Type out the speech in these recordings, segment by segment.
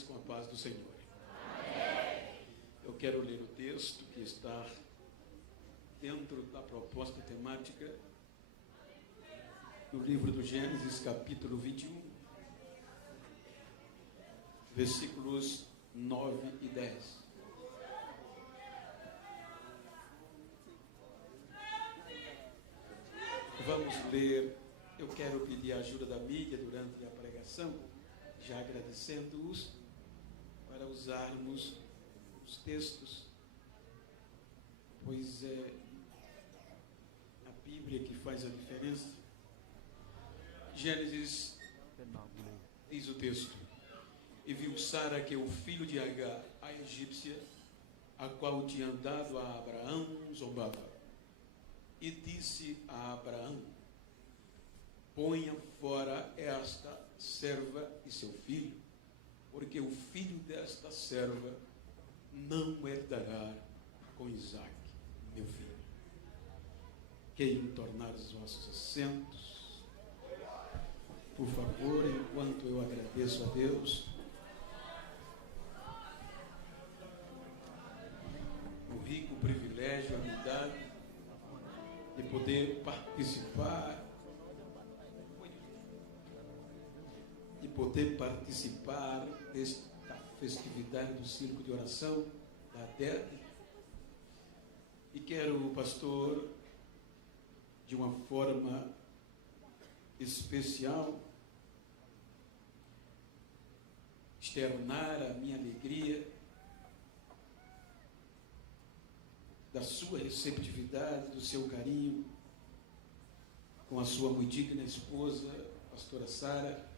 mais com a paz do Senhor. Amém. Eu quero ler o texto que está dentro da proposta temática do livro do Gênesis, capítulo 21, versículos 9 e 10. Vamos ler. Eu quero pedir a ajuda da mídia durante a pregação, já agradecendo-os, para usarmos os textos, pois é a Bíblia que faz a diferença. Gênesis, diz o texto: e viu Sara que o filho de Agar, a egípcia, a qual tinha dado a Abraão, zombava. E disse a Abraão: ponha fora esta serva e seu filho, porque o filho desta serva não herdará com Isaque, meu filho. Queiram tornar os vossos assentos, por favor, enquanto eu agradeço a Deus o rico privilégio, a humildade de poder participar desta festividade do Círculo de Oração da ADED. E quero, pastor, de uma forma especial, externar a minha alegria da sua receptividade, do seu carinho com a sua muito digna esposa, pastora Sara.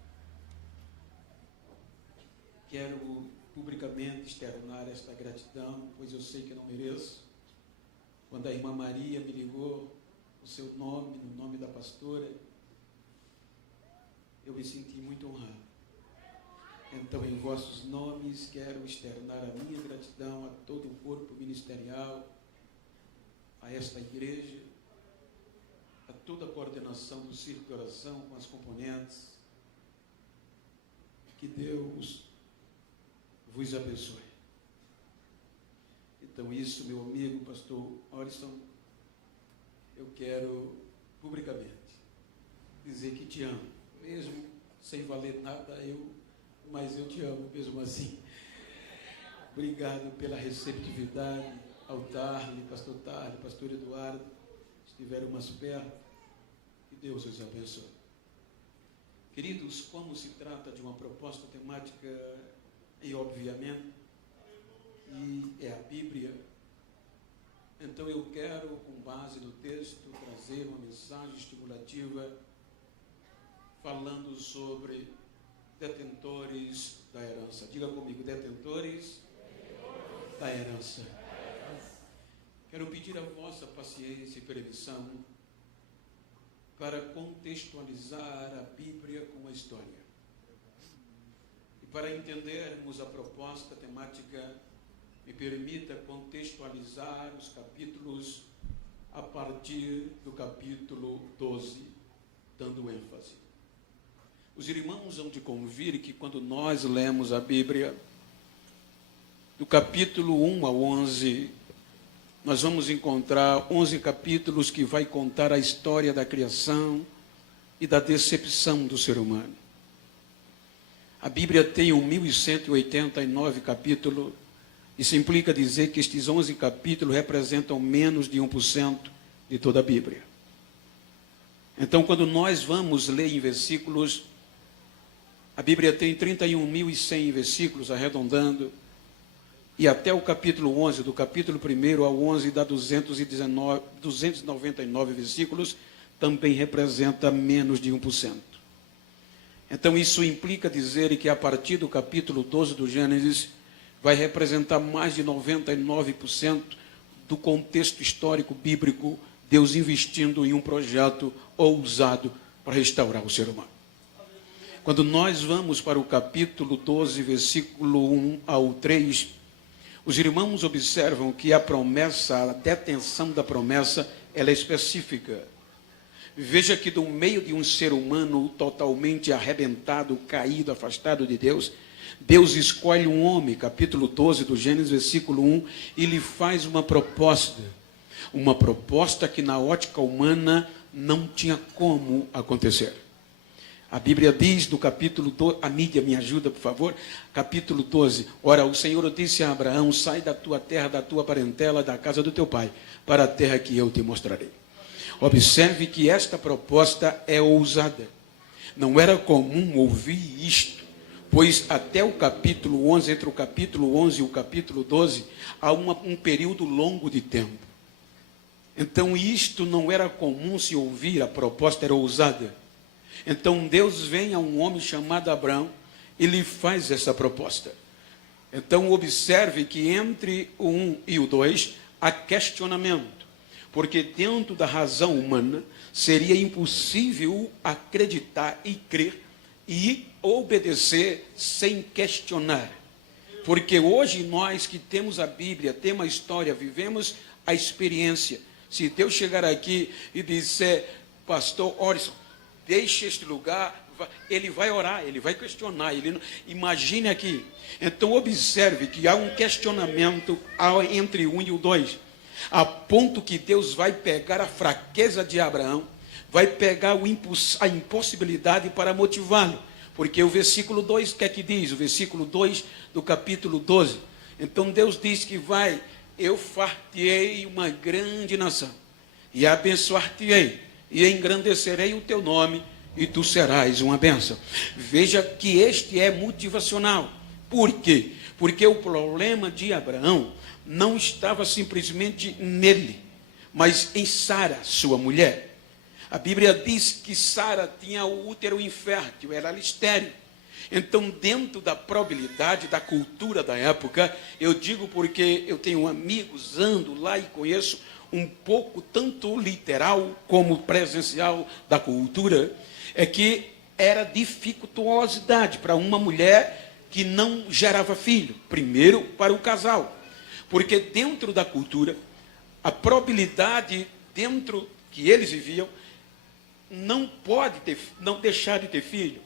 Quero publicamente externar esta gratidão, pois eu sei que não mereço. Quando a irmã Maria me ligou o seu nome, no nome da pastora, eu me senti muito honrado. Então, em vossos nomes, quero externar a minha gratidão a todo o corpo ministerial, a esta igreja, a toda a coordenação do Círculo de Oração com as componentes. Que Deus vos abençoe. Então, isso, meu amigo, pastor Orson, eu quero publicamente dizer que te amo, mesmo sem valer nada, mas eu te amo mesmo assim. Obrigado pela receptividade ao Tarly, pastor Tarly, pastor Eduardo, estiveram mais perto. Que Deus os abençoe. Queridos, como se trata de uma proposta temática, e obviamente, e é a Bíblia, então eu quero, com base no texto, trazer uma mensagem estimulativa falando sobre detentores da herança. Diga comigo, detentores da herança. Quero pedir a vossa paciência e permissão para contextualizar a Bíblia com a história. E para entendermos a proposta temática, me permita contextualizar os capítulos a partir do capítulo 12, dando ênfase. Os irmãos hão de convir que quando nós lemos a Bíblia, do capítulo 1 ao 11, nós vamos encontrar 11 capítulos que vai contar a história da criação e da decepção do ser humano. A Bíblia tem 1.189 capítulos, isso implica dizer que estes 11 capítulos representam menos de 1% de toda a Bíblia. Então, quando nós vamos ler em versículos, a Bíblia tem 31.100 versículos, arredondando, e até o capítulo 11, do capítulo 1 ao 11, dá 299 versículos, também representa menos de 1%. Então, isso implica dizer que a partir do capítulo 12 do Gênesis, vai representar mais de 99% do contexto histórico bíblico, Deus investindo em um projeto ousado para restaurar o ser humano. Quando nós vamos para o capítulo 12, versículo 1 ao 3, os irmãos observam que a promessa, a detenção da promessa, ela é específica. Veja que do meio de um ser humano totalmente arrebentado, caído, afastado de Deus, Deus escolhe um homem, capítulo 12 do Gênesis, versículo 1, e lhe faz uma proposta que na ótica humana não tinha como acontecer. A Bíblia diz no capítulo 12, a mídia me ajuda, por favor, capítulo 12, ora, o Senhor disse a Abraão, sai da tua terra, da tua parentela, da casa do teu pai, para a terra que eu te mostrarei. Observe que esta proposta é ousada. Não era comum ouvir isto, pois até o capítulo 11, entre o capítulo 11 e o capítulo 12, há um período longo de tempo. Então isto não era comum se ouvir, a proposta era ousada. Então Deus vem a um homem chamado Abraão e lhe faz essa proposta. Então observe que entre o 1 e o 2 há questionamento, porque dentro da razão humana seria impossível acreditar e crer e obedecer sem questionar. Porque hoje nós que temos a Bíblia, temos a história, vivemos a experiência. Se Deus chegar aqui e disser, pastor Orson, deixe este lugar, ele vai orar, ele vai questionar. Imagine aqui. Então observe que há um questionamento entre o 1 e o 2, a ponto que Deus vai pegar a fraqueza de Abraão, vai pegar a impossibilidade para motivá-lo. Porque o versículo 2, o que é que diz? O versículo 2 do capítulo 12. Então Deus diz que eu far-te-ei uma grande nação, e abençoar-te-ei, e engrandecerei o teu nome, e tu serás uma bênção. Veja que este é motivacional. Por quê? Porque o problema de Abraão não estava simplesmente nele, mas em Sara, sua mulher. A Bíblia diz que Sara tinha o útero infértil, era estéril. Então, dentro da probabilidade, da cultura da época, eu digo porque eu tenho amigos, ando lá e conheço um pouco, tanto literal como presencial da cultura, é que era dificultuosidade para uma mulher que não gerava filho, primeiro para o casal, porque dentro da cultura, a probabilidade dentro que eles viviam, não deixar de ter filho.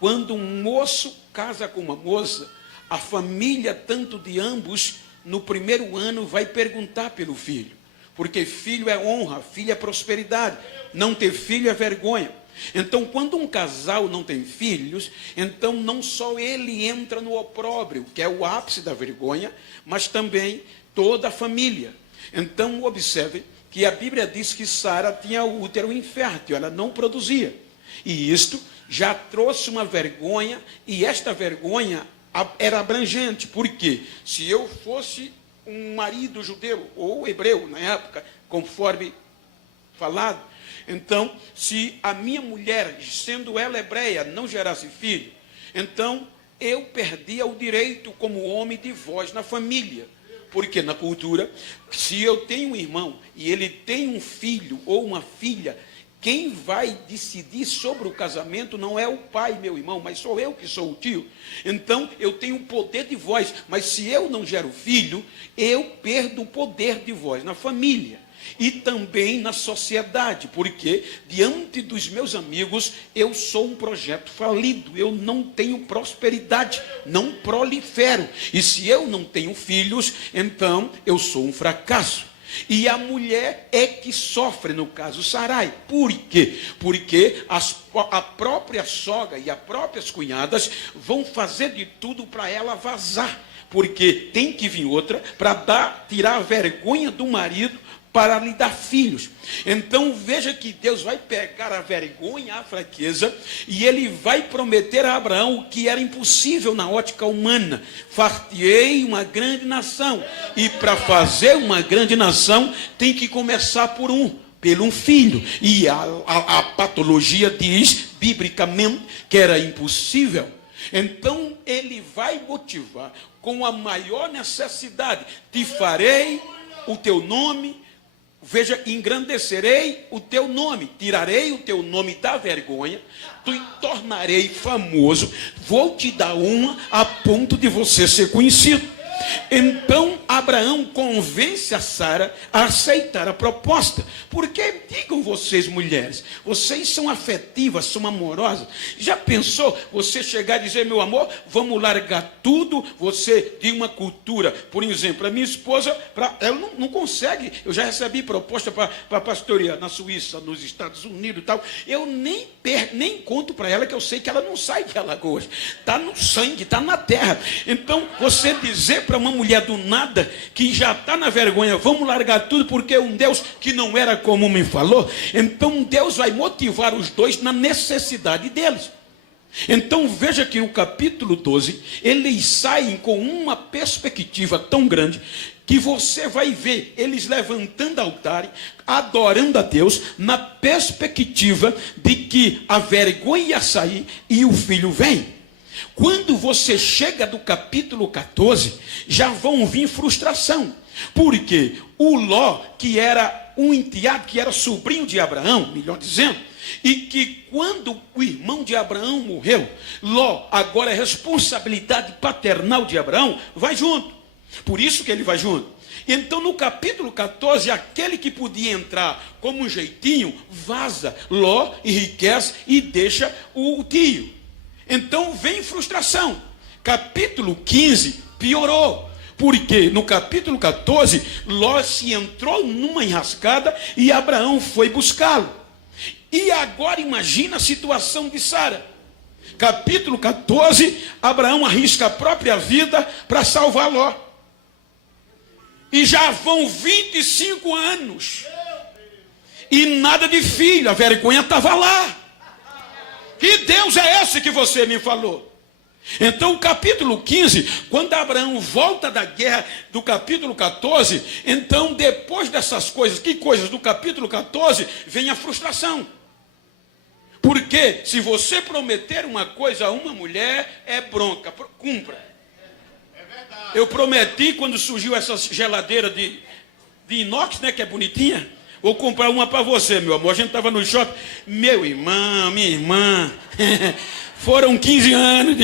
Quando um moço casa com uma moça, a família, tanto de ambos, no primeiro ano vai perguntar pelo filho. Porque filho é honra, filho é prosperidade. Não ter filho é vergonha. Então, quando um casal não tem filhos, então não só ele entra no opróbrio, que é o ápice da vergonha, mas também toda a família. Então, observe que a Bíblia diz que Sara tinha o útero infértil, ela não produzia. E isto já trouxe uma vergonha, e esta vergonha era abrangente. Por quê? Se eu fosse um marido judeu ou hebreu na época, conforme falado, então, se a minha mulher, sendo ela hebreia, não gerasse filho, então eu perdia o direito como homem de voz na família. Porque na cultura, se eu tenho um irmão e ele tem um filho ou uma filha, quem vai decidir sobre o casamento não é o pai, meu irmão, mas sou eu que sou o tio. Então, eu tenho o poder de voz, mas se eu não gero filho, eu perdo o poder de voz na família e também na sociedade, porque diante dos meus amigos, eu sou um projeto falido, eu não tenho prosperidade, não prolifero. E se eu não tenho filhos, então eu sou um fracasso. E a mulher é que sofre, no caso Sarai. Por quê? Porque a própria sogra e as próprias cunhadas vão fazer de tudo para ela vazar. Porque tem que vir outra para tirar a vergonha do marido, para lhe dar filhos. Então veja que Deus vai pegar a vergonha, a fraqueza, e ele vai prometer a Abraão o que era impossível na ótica humana: far-te-ei uma grande nação. E para fazer uma grande nação tem que começar pelo um filho. E a patologia diz biblicamente que era impossível. Então ele vai motivar com a maior necessidade: te farei o teu nome. Veja, engrandecerei o teu nome, tirarei o teu nome da vergonha, te tornarei famoso, vou te dar uma a ponto de você ser conhecido. Então Abraão convence a Sara a aceitar a proposta. Porque, digam vocês, mulheres, vocês são afetivas, são amorosas. Já pensou você chegar e dizer, meu amor, vamos largar tudo, você de uma cultura, por exemplo, a minha esposa, ela não consegue, eu já recebi proposta para pastorear na Suíça, nos Estados Unidos e tal, eu nem conto para ela que eu sei que ela não sai de Alagoas, está no sangue, está na terra. Então, você dizer para uma mulher do nada, que já está na vergonha, vamos largar tudo, porque um Deus que não era como me falou, então Deus vai motivar os dois na necessidade deles. Então veja que no capítulo 12, eles saem com uma perspectiva tão grande, que você vai ver eles levantando altar, adorando a Deus, na perspectiva de que a vergonha ia sair e o filho vem. Quando você chega do capítulo 14, já vão vir frustração. Porque o Ló, que era um enteado, que era sobrinho de Abraão, melhor dizendo, e que quando o irmão de Abraão morreu, Ló, agora é responsabilidade paternal de Abraão, vai junto. Por isso que ele vai junto. Então no capítulo 14, aquele que podia entrar como um jeitinho, vaza, Ló enriquece e deixa o tio. Então vem frustração. Capítulo 15 piorou. Porque no capítulo 14, Ló se entrou numa enrascada e Abraão foi buscá-lo. E agora imagina a situação de Sara. Capítulo 14, Abraão arrisca a própria vida para salvar Ló. E já vão 25 anos. E nada de filho, a vergonha estava lá. Que Deus é esse que você me falou? Então o capítulo 15, quando Abraão volta da guerra do capítulo 14, então depois dessas coisas, que coisas do capítulo 14, vem a frustração. Porque se você prometer uma coisa a uma mulher, é bronca, cumpra. Eu prometi quando surgiu essa geladeira de inox, né, que é bonitinha, vou comprar uma para você, meu amor. A gente estava no shopping, meu irmão, minha irmã, foram 15 anos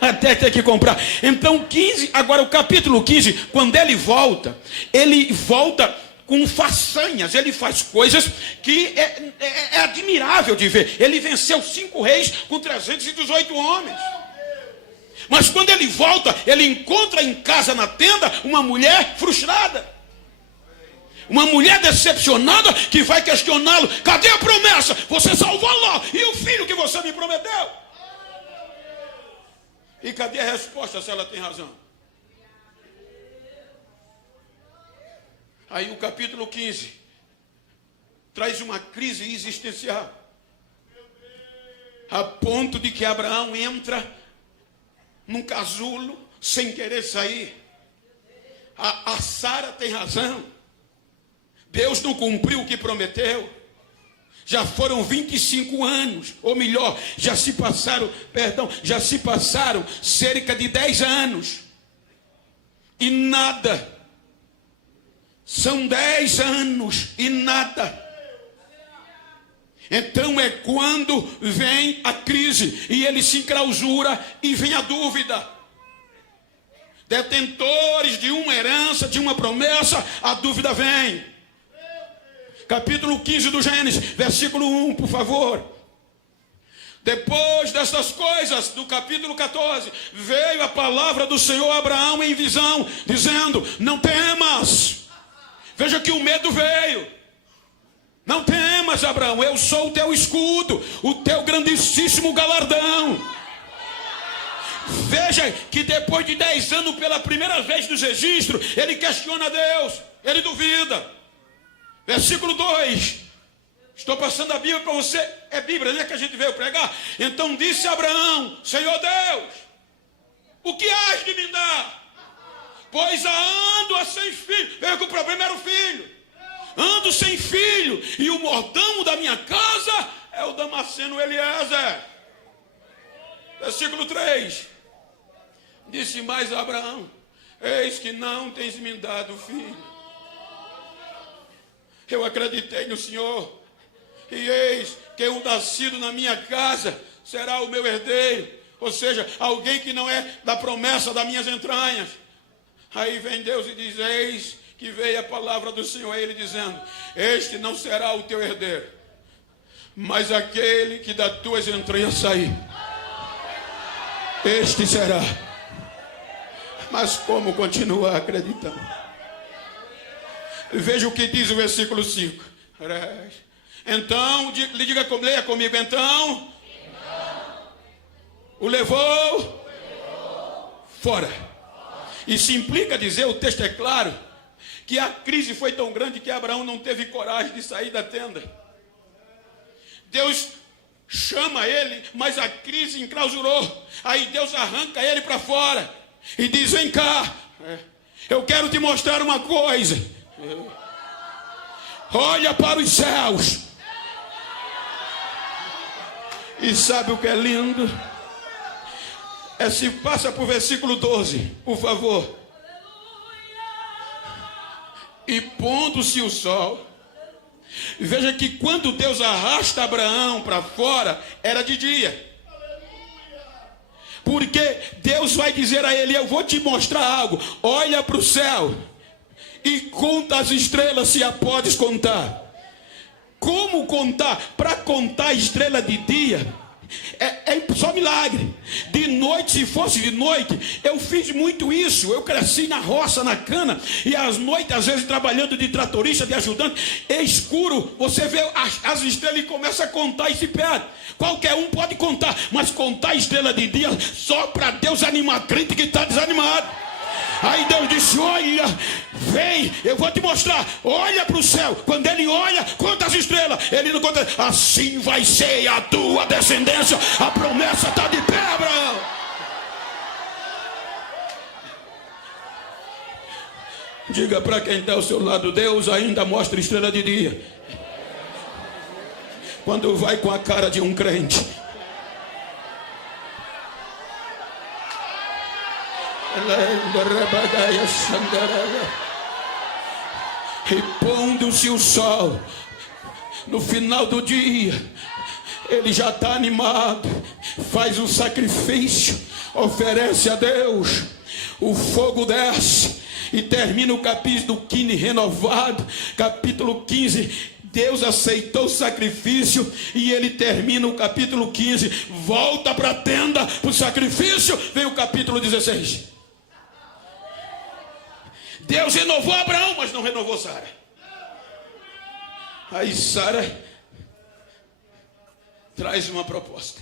até ter que comprar. Então 15, agora o capítulo 15, quando ele volta com façanhas, ele faz coisas que é admirável de ver. Ele venceu 5 reis com 318 homens. Mas quando ele volta, ele encontra em casa, na tenda, uma mulher frustrada. Uma mulher decepcionada que vai questioná-lo. Cadê a promessa? Você salvou Ló. E o filho que você me prometeu? E cadê a resposta se ela tem razão? Aí o capítulo 15 traz uma crise existencial. A ponto de que Abraão entra num casulo sem querer sair. A Sara tem razão. Deus não cumpriu o que prometeu. Já foram 25 anos, ou melhor, já se passaram cerca de 10 anos. E nada. São 10 anos e nada. Então é quando vem a crise e ele se enclausura e vem a dúvida. Detentores de uma herança, de uma promessa, a dúvida vem. Capítulo 15 do Gênesis, versículo 1, por favor. Depois dessas coisas, do capítulo 14, veio a palavra do Senhor a Abraão em visão, dizendo: não temas. Veja que o medo veio. Não temas, Abraão, eu sou o teu escudo, o teu grandíssimo galardão. Veja que depois de 10 anos, pela primeira vez nos registros, ele questiona Deus, ele duvida. Versículo 2, estou passando a Bíblia para você, é Bíblia, né, que a gente veio pregar. Então disse Abraão: Senhor Deus, o que hás de me dar? Pois ando a sem filho. Veja que o problema era o filho. Ando sem filho, e o mordomo da minha casa é o Damasceno Eliezer. Versículo 3, disse mais a Abraão: eis que não tens me dado filho. Eu acreditei no Senhor, e eis que o nascido na minha casa será o meu herdeiro. Ou seja, alguém que não é da promessa das minhas entranhas. Aí vem Deus e diz: eis que veio a palavra do Senhor a ele dizendo: este não será o teu herdeiro, mas aquele que das tuas entranhas sair, este será. Mas como continuar acreditando? Veja o que diz o versículo 5. Então, leia comigo. Então o levou fora. Isso implica dizer, o texto é claro, que a crise foi tão grande que Abraão não teve coragem de sair da tenda. Deus chama ele, mas a crise enclausurou. Aí Deus arranca ele para fora e diz: vem cá, eu quero te mostrar uma coisa. Olha para os céus. E sabe o que é lindo? Se passa para o versículo 12, por favor. E pondo-se o sol. Veja que quando Deus arrasta Abraão para fora, era de dia. Porque Deus vai dizer a ele: eu vou te mostrar algo. Olha para o céu e conta as estrelas, se a podes contar. Como contar? Para contar a estrela de dia é só milagre. De noite, se fosse de noite, eu fiz muito isso. Eu cresci na roça, na cana, e às noites, às vezes trabalhando de tratorista, de ajudante, é escuro, você vê as estrelas e começa a contar e se perde. Qualquer um pode contar, mas contar a estrela de dia só para Deus animar crente que está desanimado. Aí Deus disse: olha, vem, eu vou te mostrar. Olha para o céu. Quando ele olha, conta as estrelas. Ele não conta. Assim vai ser a tua descendência. A promessa está de pé, Abraão. Diga para quem está ao seu lado: Deus ainda mostra estrela de dia. Quando vai com a cara de um crente. E pondo-se o sol, no final do dia, ele já está animado, faz um sacrifício, oferece a Deus, o fogo desce e termina o capítulo 15 renovado. Capítulo 15, Deus aceitou o sacrifício e ele termina o capítulo 15, volta para a tenda, para o sacrifício. Vem o capítulo 16. Deus renovou Abraão, mas não renovou Sara. Aí Sara traz uma proposta,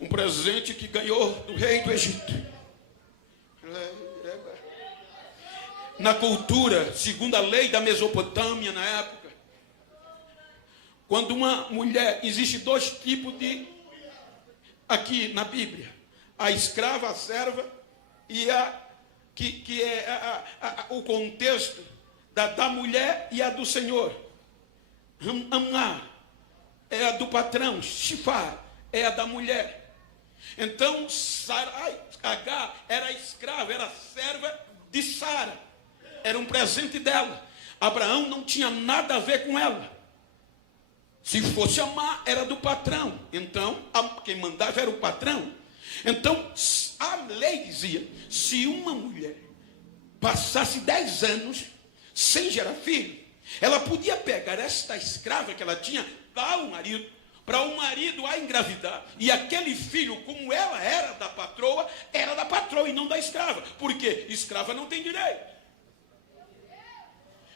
um presente que ganhou do rei do Egito. Na cultura, segundo a lei da Mesopotâmia na época, quando uma mulher, existe dois tipos de, aqui na Bíblia: a escrava, a serva, e a que é o contexto da mulher e a do Senhor. Amar é a do patrão, Shifar é a da mulher. Então Agar era escrava, era serva de Sara, era um presente dela. Abraão não tinha nada a ver com ela. Se fosse amar, era do patrão. Então quem mandava era o patrão. Então a lei dizia: se uma mulher passasse 10 anos sem gerar filho, ela podia pegar esta escrava que ela tinha, dar ao marido, para o marido a engravidar, e aquele filho, como ela era da patroa e não da escrava, porque escrava não tem direito.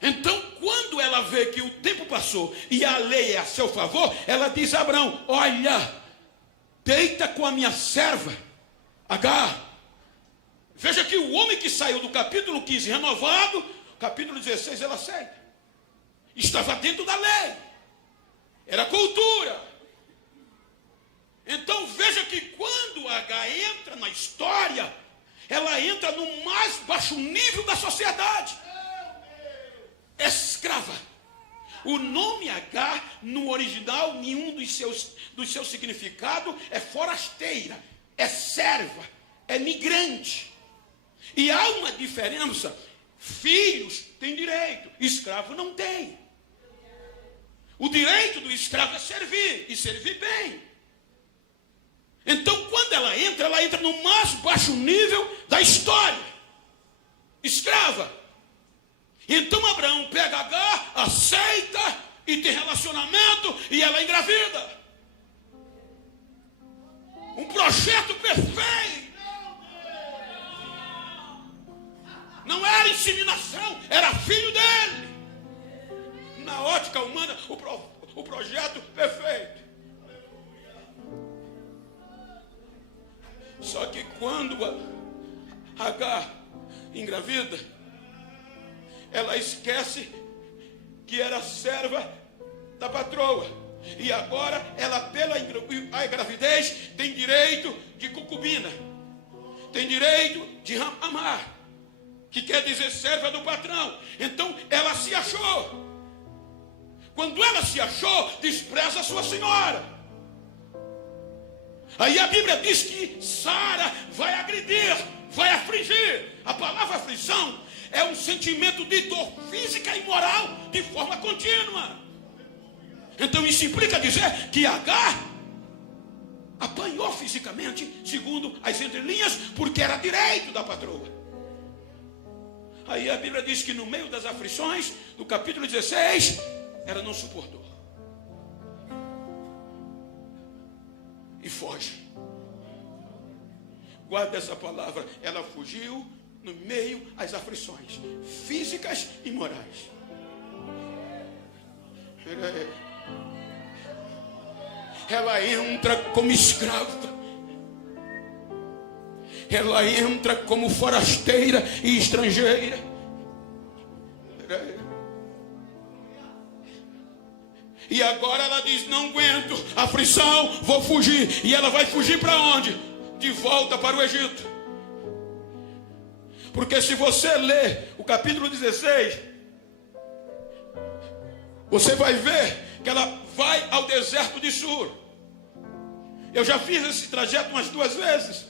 Então, quando ela vê que o tempo passou e a lei é a seu favor, ela diz a Abraão: olha, deita com a minha serva Agar. Veja que o homem que saiu do capítulo 15 renovado, capítulo 16 ela aceita. Estava dentro da lei, era cultura. Então veja que quando Agar entra na história, ela entra no mais baixo nível da sociedade. Escrava. O nome Agar, no original, nenhum dos seus significados é forasteira, é serva, é migrante. E há uma diferença: filhos têm direito, escravo não tem. O direito do escravo é servir, e servir bem. Então, quando ela entra no mais baixo nível da história. Escrava. Então Abraão pega Agar, aceita e tem relacionamento e ela engravida. Um projeto perfeito. Não era inseminação, era filho dele. Na ótica humana, o projeto perfeito. Só que quando Agar engravida, ela esquece que era serva da patroa. E agora ela, pela gravidez, tem direito de concubina. Tem direito de amar, que quer dizer serva do patrão. Então ela se achou. Quando ela se achou, despreza a sua senhora. Aí a Bíblia diz que Sara vai agredir, vai afligir. A palavra aflição é um sentimento de dor física e moral de forma contínua. Então isso implica dizer que Agar apanhou fisicamente, segundo as entrelinhas, porque era direito da patroa. Aí a Bíblia diz que no meio das aflições, do capítulo 16, ela não suportou. E foge. Guarda essa palavra. Ela fugiu no meio às aflições físicas e morais. Ela entra como escrava. Ela entra como forasteira e estrangeira. E agora ela diz: não aguento aflição, vou fugir. E ela vai fugir para onde? De volta para o Egito. Porque se você ler o capítulo 16, você vai ver que ela vai ao deserto de Sur. Eu já fiz esse trajeto umas 2 vezes.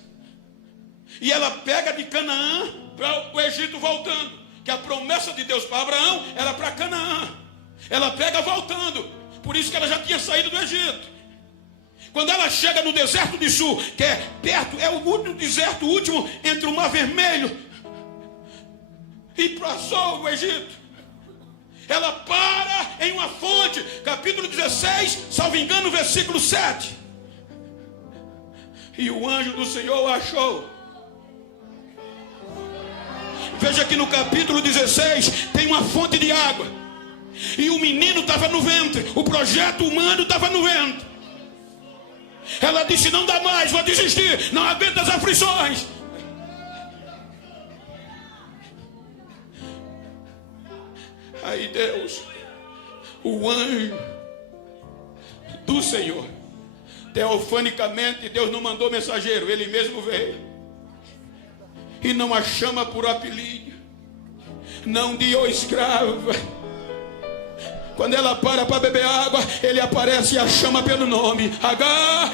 E ela pega de Canaã para o Egito voltando. Que a promessa de Deus para Abraão era para Canaã. Ela pega voltando. Por isso que ela já tinha saído do Egito. Quando ela chega no deserto de Sur, que é perto, é o último deserto, o último entre o Mar Vermelho e passou o Egito. Ela para em uma fonte, capítulo 16, salvo engano, versículo 7. E o anjo do Senhor a achou. Veja que no capítulo 16 tem uma fonte de água. E o menino estava no ventre. O projeto humano estava no ventre. Ela disse: não dá mais, vou desistir. Não aguento as aflições. Aí Deus, o anjo do Senhor, teofanicamente, Deus não mandou mensageiro, Ele mesmo veio. E não a chama por apelido, não de ô escrava. Quando ela para beber água, Ele aparece e a chama pelo nome: Agar.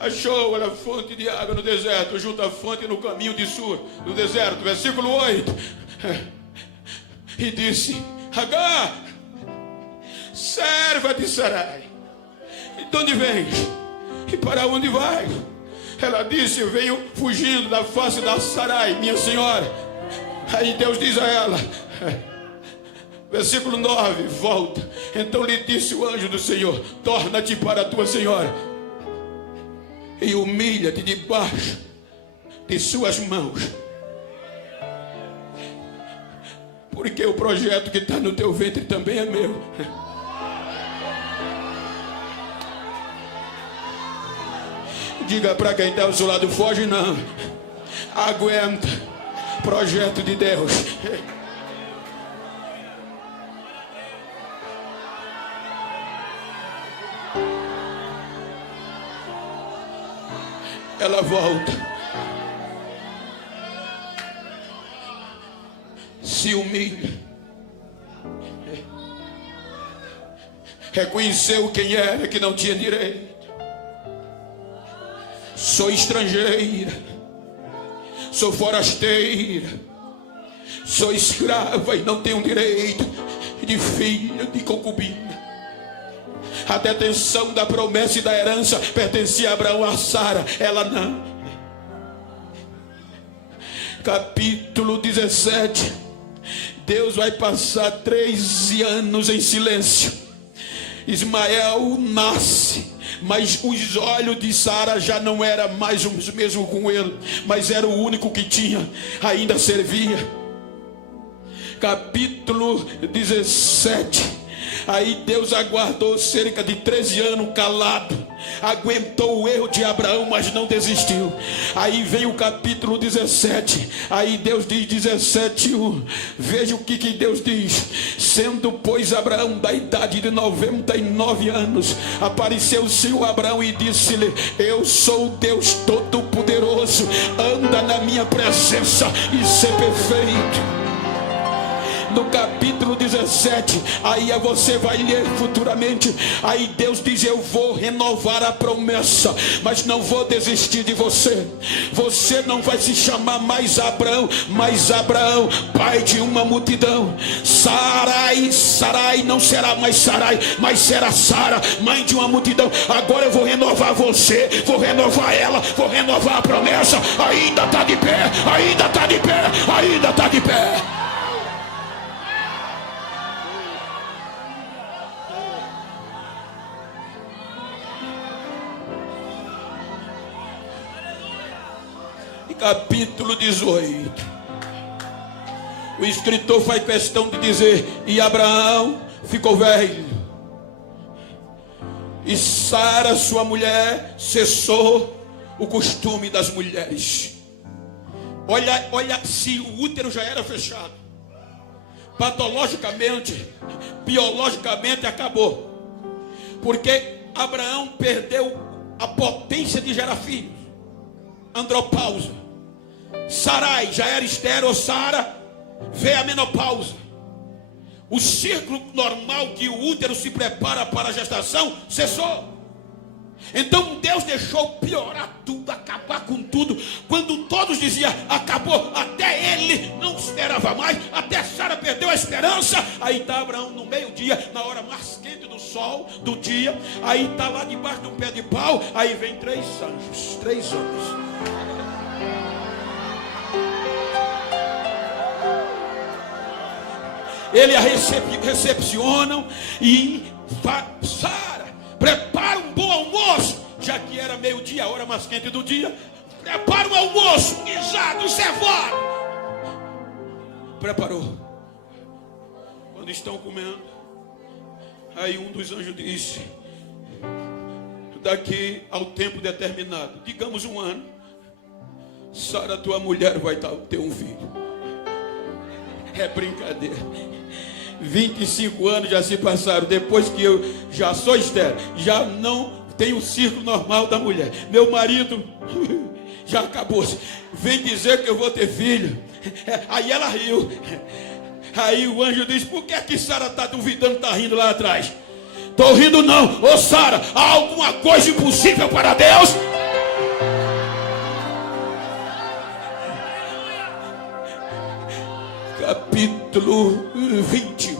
Achou a fonte de água no deserto, junto à fonte no caminho de Sur, no deserto, versículo 8. E disse: Agar, serva de Sarai, de onde vens e para onde vai? Ela disse: eu venho fugindo da face da Sarai, minha senhora. Aí Deus diz a ela, versículo 9: volta. Então lhe disse o anjo do Senhor: torna-te para a tua senhora e humilha-te debaixo de suas mãos, porque o projeto que está no teu ventre também é meu. Diga para quem está ao seu lado: foge não, aguenta, projeto de Deus. Ela volta, se humilha, reconheceu quem era, que não tinha direito. Sou estrangeira, sou forasteira, sou escrava e não tenho direito de filha, de concubina. A detenção da promessa e da herança pertencia a Abraão, a Sara, ela não. Capítulo 17. Deus vai passar 13 anos em silêncio. Ismael nasce, mas os olhos de Sara já não eram mais os mesmos com ele, mas era o único que tinha, ainda servia. Capítulo 17. Aí Deus aguardou cerca de 13 anos calado, aguentou o erro de Abraão, mas não desistiu. Aí vem o capítulo 17. Aí Deus diz, 17:1. Veja o que Deus diz: sendo pois Abraão da idade de 99 anos, apareceu o Senhor a Abraão e disse-lhe: eu sou o Deus Todo-Poderoso, anda na minha presença e ser perfeito. No capítulo 17, aí você vai ler futuramente. Aí Deus diz: eu vou renovar a promessa, mas não vou desistir de você. Você não vai se chamar mais Abraão, mas Abraão, pai de uma multidão. Sarai não será mais Sarai, mas será Sara, mãe de uma multidão. Agora eu vou renovar você, vou renovar ela, vou renovar a promessa. Ainda está de pé, ainda está de pé, ainda está de pé. Capítulo 18. O escritor faz questão de dizer: e Abraão ficou velho, e Sara, sua mulher, cessou o costume das mulheres. Olha, se o útero já era fechado, patologicamente, biologicamente acabou, porque Abraão perdeu a potência de gerar filhos, andropausa. Sarai já era estéril, Sara veio a menopausa. O ciclo normal que o útero se prepara para a gestação cessou. Então Deus deixou piorar tudo, acabar com tudo. Quando todos diziam acabou, até ele não esperava mais, até Sara perdeu a esperança. Aí está Abraão no meio-dia, na hora mais quente do sol, do dia. Aí está lá debaixo de um pé de pau. Aí vem 3 anjos, 3 homens. Ele a recepcionam e Sara, prepara um bom almoço, já que era meio-dia, a hora mais quente do dia. Prepara um almoço, guisado, cevado. Preparou. Quando estão comendo, aí um dos anjos disse: daqui ao tempo determinado, digamos 1 ano, Sara, tua mulher, vai ter um filho. É brincadeira. 25 anos já se passaram, depois que eu já sou estéril, já não tenho o ciclo normal da mulher. Meu marido já acabou-se. Vem dizer que eu vou ter filho. Aí ela riu. Aí o anjo disse: por que que Sara está duvidando, está rindo lá atrás? Estou rindo não. Ô Sara, há alguma coisa impossível para Deus? Capítulo 20.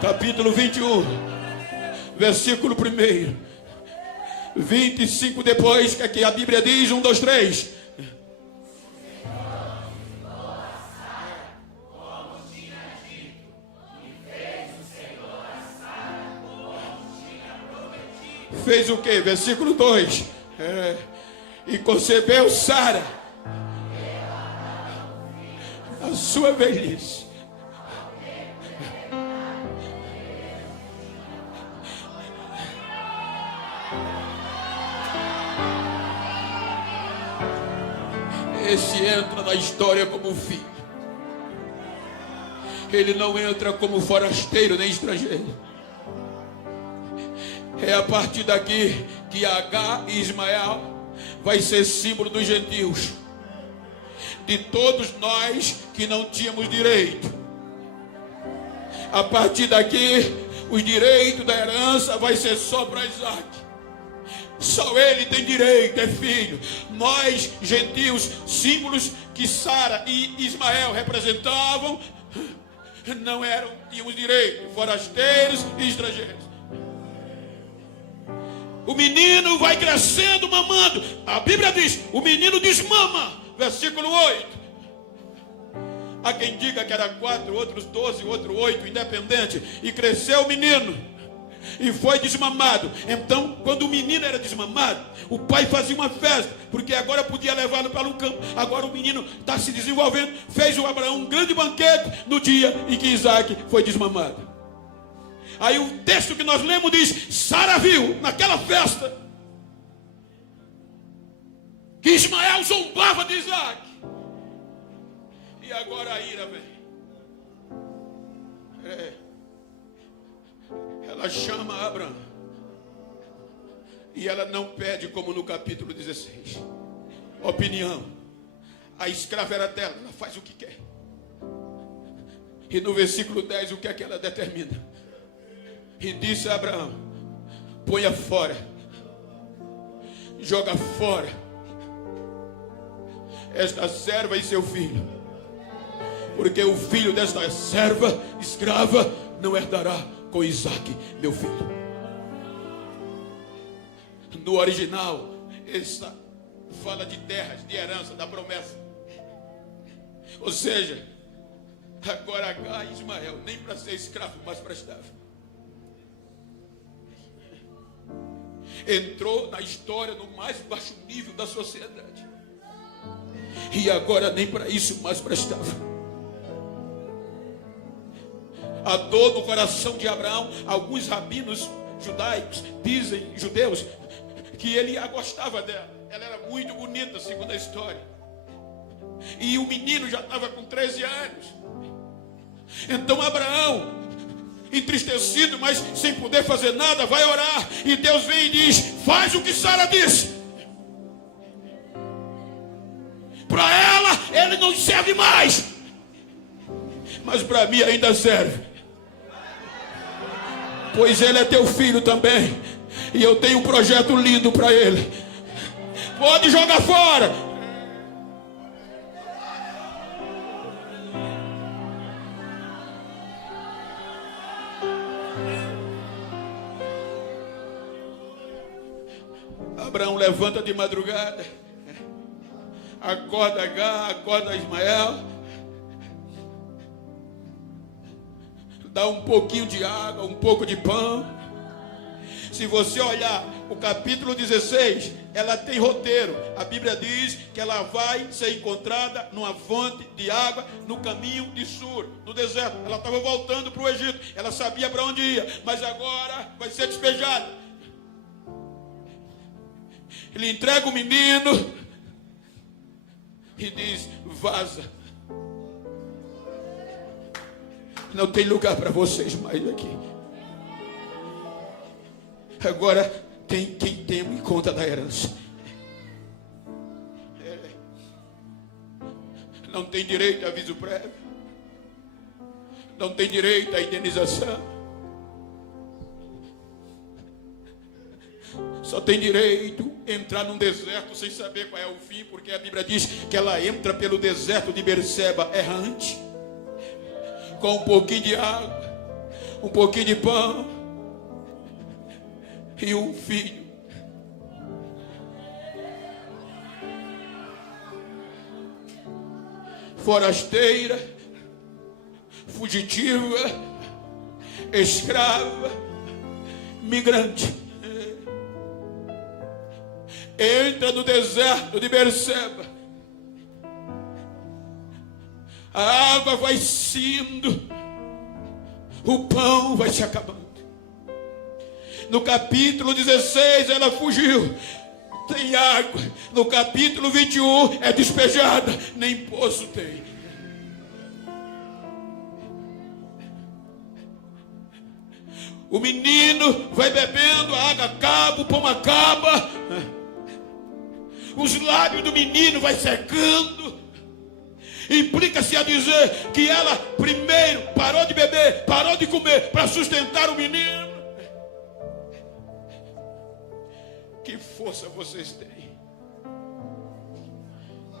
Capítulo 21, versículo 1. 25 depois, que aqui a Bíblia diz, 1, 2, 3. Fez o que? Versículo 2. E concebeu Sara a sua velhice. Esse entra na história como filho. Ele não entra como forasteiro nem estrangeiro. É a partir daqui que Agar e Ismael vai ser símbolo dos gentios, de todos nós que não tínhamos direito. A partir daqui, os direitos da herança vai ser só para Isaac. Só ele tem direito, é filho. Nós, gentios, símbolos que Sara e Ismael representavam, não tínhamos direito, forasteiros e estrangeiros. O menino vai crescendo, mamando. A Bíblia diz, o menino desmama. Versículo 8. Há quem diga que era 4, outros 12, outro 8, independente. E cresceu o menino e foi desmamado. Então, quando o menino era desmamado, o pai fazia uma festa, porque agora podia levá-lo para um campo. Agora o menino está se desenvolvendo. Fez o Abraão um grande banquete no dia em que Isaac foi desmamado. Aí o texto que nós lemos diz, Sara viu naquela festa que Ismael zombava de Isaac. E agora a ira vem. Ela chama Abraão. E ela não pede como no capítulo 16. Opinião. A escrava era dela, ela faz o que quer. E no versículo 10, o que é que ela determina? E disse a Abraão, ponha fora, joga fora esta serva e seu filho, porque o filho desta serva escrava não herdará com Isaac, meu filho. No original, essa fala de terras, de herança, da promessa. Ou seja, agora Agar e Ismael, nem para ser escravo, mas para escravo. Entrou na história no mais baixo nível da sociedade. E agora nem para isso mais prestava. A dor no coração de Abraão, alguns rabinos judeus, que ele a gostava dela. Ela era muito bonita, segundo a história. E o menino já estava com 13 anos. Então Abraão, entristecido, mas sem poder fazer nada, vai orar. E Deus vem e diz, faz o que Sara disse. Para ela, ele não serve mais, mas para mim ainda serve. Pois ele é teu filho também. E eu tenho um projeto lindo para ele. Pode jogar fora. Abraão levanta de madrugada, acorda Agar, acorda Ismael, dá um pouquinho de água, um pouco de pão. Se você olhar o capítulo 16, ela tem roteiro. A Bíblia diz que ela vai ser encontrada numa fonte de água no caminho de Sur, no deserto. Ela estava voltando para o Egito, ela sabia para onde ia, mas agora vai ser despejada. Ele entrega o menino e diz, vaza. Não tem lugar para vocês mais aqui. Agora tem quem tem conta da herança. Não tem direito a aviso prévio. Não tem direito à indenização. Só tem direito a entrar num deserto sem saber qual é o fim, porque a Bíblia diz que ela entra pelo deserto de Berseba errante, com um pouquinho de água, um pouquinho de pão e um filho. Forasteira, fugitiva, escrava, migrante. Entra no deserto de Berseba. A água vai indo, o pão vai se acabando. No capítulo 16 ela fugiu, tem água. No capítulo 21 é despejada, nem poço tem. O menino vai bebendo, a água acaba, o pão acaba. Os lábios do menino vai secando. Implica-se a dizer que ela primeiro parou de beber, parou de comer para sustentar o menino. Que força vocês têm.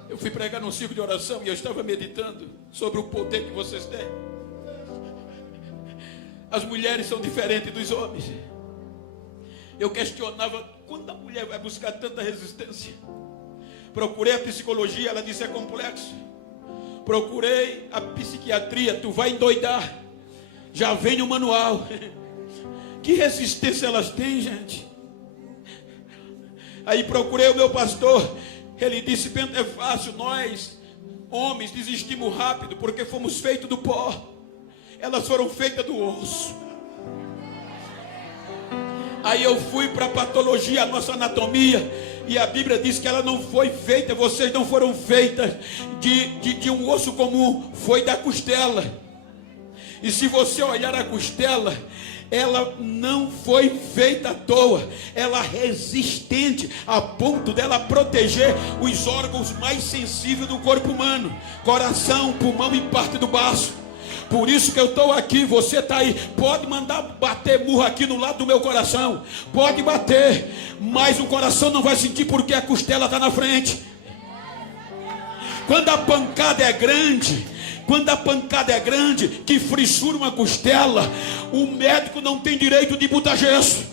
Eu fui pregar num círculo de oração e eu estava meditando sobre o poder que vocês têm. as mulheres são diferentes dos homens. Eu questionava, quando a mulher vai buscar tanta resistência? Procurei a psicologia, ela disse é complexo. Procurei a psiquiatria, tu vai endoidar. Já vem no manual. Que resistência elas têm, gente? Aí procurei o meu pastor, ele disse, Bento, é fácil, nós, homens, desistimos rápido, porque fomos feitos do pó. Elas foram feitas do osso. Aí eu fui para a patologia, a nossa anatomia, e a Bíblia diz que ela não foi feita, vocês não foram feitas de um osso comum, foi da costela. E se você olhar a costela, ela não foi feita à toa, ela é resistente a ponto dela proteger os órgãos mais sensíveis do corpo humano, coração, pulmão e parte do baço. Por isso que eu estou aqui, você está aí, pode mandar bater murro aqui no lado do meu coração, pode bater, mas o coração não vai sentir porque a costela está na frente. Quando a pancada é grande, que frissura uma costela, o médico não tem direito de botar gesso.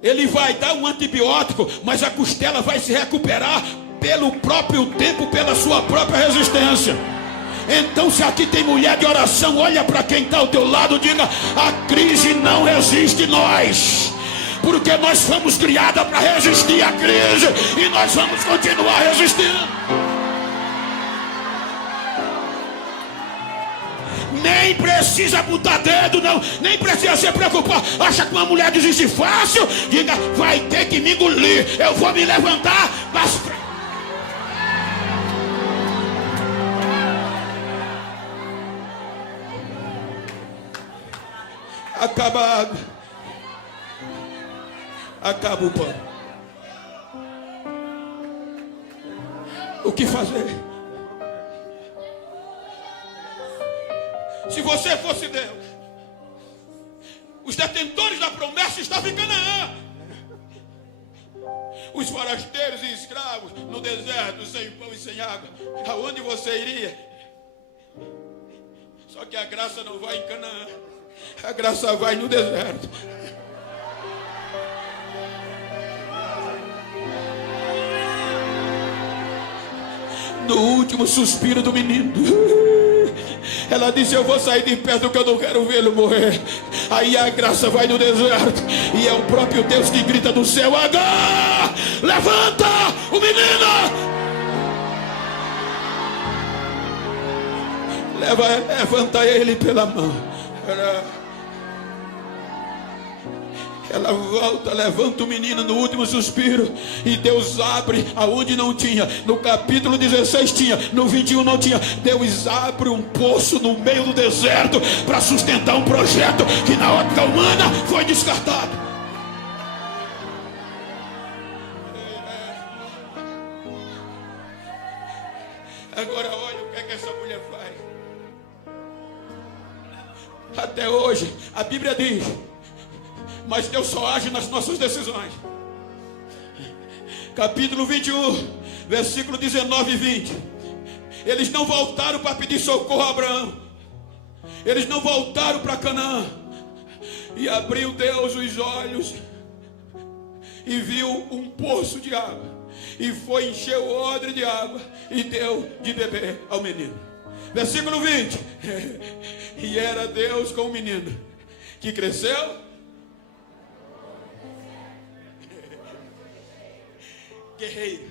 Ele vai dar um antibiótico, mas a costela vai se recuperar pelo próprio tempo, pela sua própria resistência. Então, se aqui tem mulher de oração, olha para quem está ao teu lado, diga: a crise não resiste nós, porque nós fomos criadas para resistir à crise, e nós vamos continuar resistindo. Nem precisa botar dedo, não, nem precisa se preocupar. Acha que uma mulher desiste fácil? Diga: vai ter que me engolir, eu vou me levantar, mas... Acaba a água, acaba o pão. O que fazer? Se você fosse Deus, os detentores da promessa estavam em Canaã, os forasteiros e escravos no deserto, sem pão e sem água. Aonde você iria? Só que a graça não vai em Canaã, a graça vai no deserto. No último suspiro do menino, ela disse: eu vou sair de perto que eu não quero vê-lo morrer. Aí a graça vai no deserto, e é o próprio Deus que grita do céu: Agar, levanta o menino. Levanta ele pela mão. Ela volta, levanta o menino no último suspiro, e Deus abre aonde não tinha. No capítulo 16 tinha, no 21 não tinha. Deus abre um poço no meio do deserto para sustentar um projeto que na ótica humana foi descartado. Agora olha o que é que essa mulher faz. Até hoje a Bíblia diz: mas Deus só age nas nossas decisões. Capítulo 21, versículo 19 e 20. Eles não voltaram para pedir socorro a Abraão. Eles não voltaram para Canaã. E abriu Deus os olhos e viu um poço de água, e foi encher o odre de água e deu de beber ao menino. Versículo 20. E era Deus com o menino, que cresceu. Guerreiro.